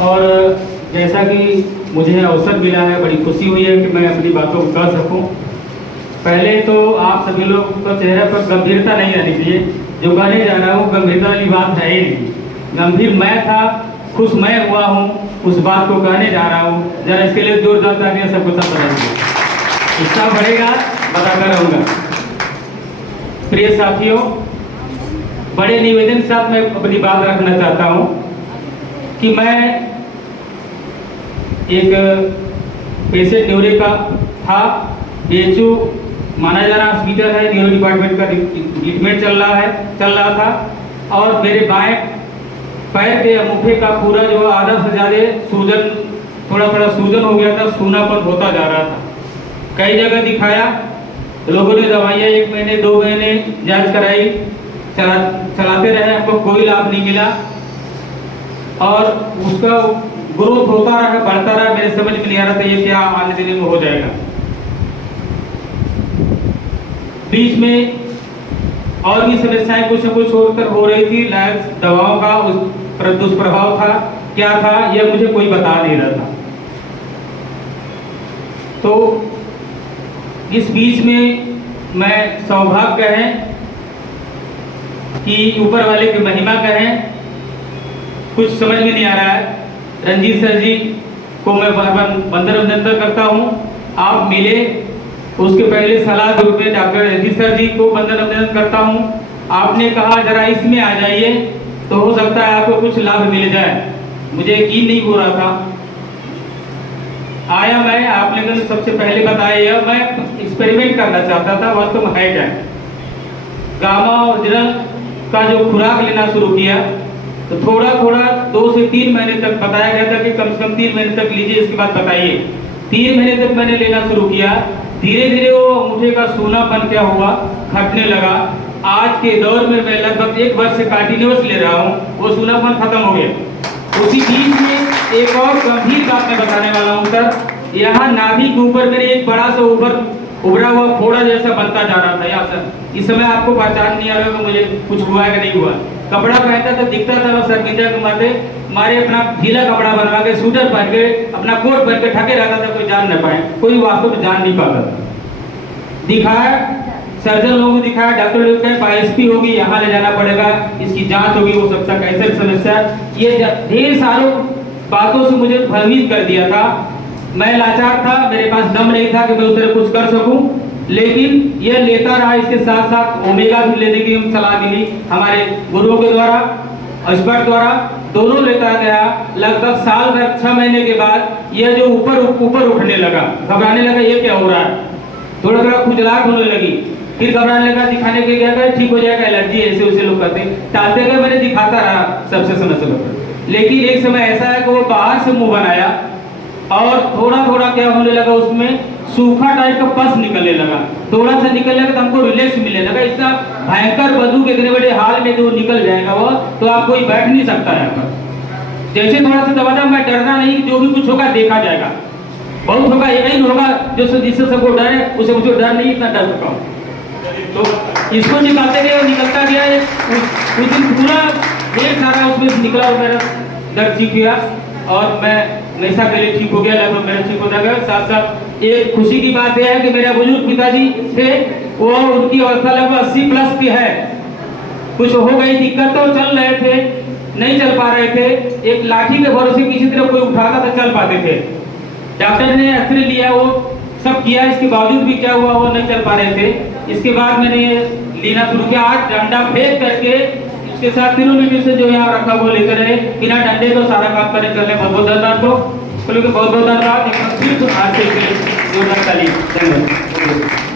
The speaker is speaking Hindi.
और जैसा कि मुझे अवसर मिला है, बड़ी खुशी हुई है कि मैं अपनी बातों को कह सकूं। पहले तो आप सभी लोग को चेहरे पर गंभीरता नहीं आनी चाहिए। जो कहने जा रहा हूँ गंभीरता वाली बात है ही नहीं। गंभीर मैं था, खुश मैं हुआ हूँ, उस बात को कहने जा रहा हूँ। जरा इसके लिए जोरदार तालियां सबको सब बताइए। उत्साह बढ़ेगा, बताता रहूँगा। प्रिय साथियों, बड़े निवेदन के साथ मैं अपनी बात रखना चाहता हूँ कि मैं एक पेशेंट न्यूरो का था। BHU माना जा रहा हॉस्पिटल है, न्यूरो डिपार्टमेंट का ट्रीटमेंट चल रहा था और मेरे बाएं पैर के अंगूठे का पूरा जो आधा से ज़्यादा सूजन, थोड़ा सूजन हो गया था, सूनापन होता जा रहा था। कई जगह दिखाया, लोगों ने दवाइयाँ 1 महीने 2 महीने जांच कराई, चलाते रहे, हमको कोई लाभ नहीं मिला और उसका ग्रोथ होता रहा, बढ़ता रहा। मेरे समझ में नहीं आ रहा था ये क्या आने दिन में हो जाएगा। बीच में और भी समस्याएं कुछ न कुछ छोड़कर हो रही थी। दवाओं का उस पर दुष्प्रभाव था, क्या था यह मुझे कोई बता नहीं रहा था। तो इस बीच में मैं सौभाग्य है कि ऊपर वाले की महिमा कहें, कुछ समझ में नहीं आ रहा है। रंजीत सर जी को मैं बार-बार वंदन अभिनंदन करता हूँ। आप मिले, उसके पहले सलाह के रूप में डॉक्टर रंजीत सर जी को वंदन अभिनंदन करता हूँ। आपने कहा जरा इसमें आ जाइए तो हो सकता है आपको कुछ लाभ मिल जाए। मुझे यकीन नहीं हो रहा था। आया मैं, आपने तो सबसे पहले बताया, मैं एक्सपेरिमेंट करना चाहता था वास्तव में है क्या। गामा ओरिजिनल का जो खुराक लेना शुरू किया तो थोड़ा 2 से 3 महीने तक बताया गया था कि कम से कम 3 महीने तक लीजिए, इसके बाद बताइए। 3 महीने तक मैंने लेना शुरू किया। धीरे धीरे वो अंगूठे का सूनापन क्या हुआ, घटने लगा। आज के दौर में मैं लगभग 1 वर्ष से कंटिन्यूअस ले रहा हूँ, वो सूनापन खत्म हो गया। उसी बीच में एक और गंभीर बात मैं बताने वाला हूँ सर। यहाँ नाभि के ऊपर मेरे एक बड़ा सा उभरा हुआ फोड़ा जैसा बनता जा रहा था यहाँ से। इस समय आपको पहचान नहीं आ रहा कि मुझे कुछ हुआ है कि नहीं हुआ। कपड़ा पहनता था, दिखता था मैं सरगिंजा के मारे अपना ढीला कपड़ा बनवा के, स्वेटर पहन के, अपना कोट पहन के ठके रहता था, कोई जान न पाए, कोई वास्तव में जान नहीं पाता था। दिखाया, सर्जन लोगों को दिखाया, डॉक्टर लोग कहे पायएसपी होगी, यहाँ ले जाना पड़ेगा, इसकी जांच होगी, हो सकता है कैंसर समस्या। ये ढेर सारों बातों से मुझे भ्रमित कर दिया था। मैं लाचार था, मेरे पास दम नहीं था कि मैं उस तरह कुछ कर सकूं, लेकिन यह लेता रहा। इसके साथ साथ ओमेगा भी लेने की हम सलाह मिली हमारे गुरुओं के द्वारा, एक्सपर्ट द्वारा, दोनों लेता गया। लगभग साल भर 6 महीने के बाद यह जो ऊपर उठने लगा, घबराने लगा, ये क्या हो रहा है, थोड़ा खुजलाहट होने लगी, फिर घबराने लगा, दिखाने के गया, ठीक हो जाएगा, एलर्जी ऐसे वैसे लोग कहते टालते गए। मैंने दिखाता रहा सबसे समय, लेकिन एक समय ऐसा है कि वो बाहर से मुंह बनाया और थोड़ा क्या होने लगा, उसमें सूखा टाइप का पस निकलने लगा। थोड़ा सा निकलने लगा तो हमको रिलैक्स मिलने लगा। इतना भयंकर बदबू के इतने बड़े हाल में जो निकल जाएगा वो, तो आप कोई बैठ नहीं सकता है पर। जैसे थोड़ा सा दबा, मैं डरना नहीं, जो भी कुछ होगा देखा जाएगा, बहुत होगा, एक ही होगा जिससे सबको डर है, उसे मुझे डर नहीं, इतना डर चुका हूँ। तो इसको निकालते गए, निकलता गया। उस दिन पूरा ढेर सारा उसमें निकला और मेरा दर्द ठीक हुआ और मैं नशा के लिए ठीक हो गया, लगभग मेरा ठीक हो जाएगा। साथ साथ एक खुशी की बात यह है कि मेरे बुजुर्ग पिताजी थे, वो उनकी अवस्था लगभग 80+ की है। कुछ हो गई दिक्कत तो चल रहे थे, नहीं चल पा रहे थे, एक लाठी के भरोसे किसी तरह कोई उठाता तो चल पाते थे। डॉक्टर ने एक्सरे लिया, वो सब किया, इसके बावजूद भी क्या हुआ, वो नहीं चल पा रहे थे। इसके बाद मैंने लेना शुरू किया। आज डंडा फेंक करके इसके साथ 3 मिनट से जो यहाँ रखा वो लेकर रहे, बिना डंडे तो सारा काम करने चलने। बहुत धन्यवाद, तो बहुत धन्यवाद। एक बार फिर आज से जोरदार ताली। धन्यवाद।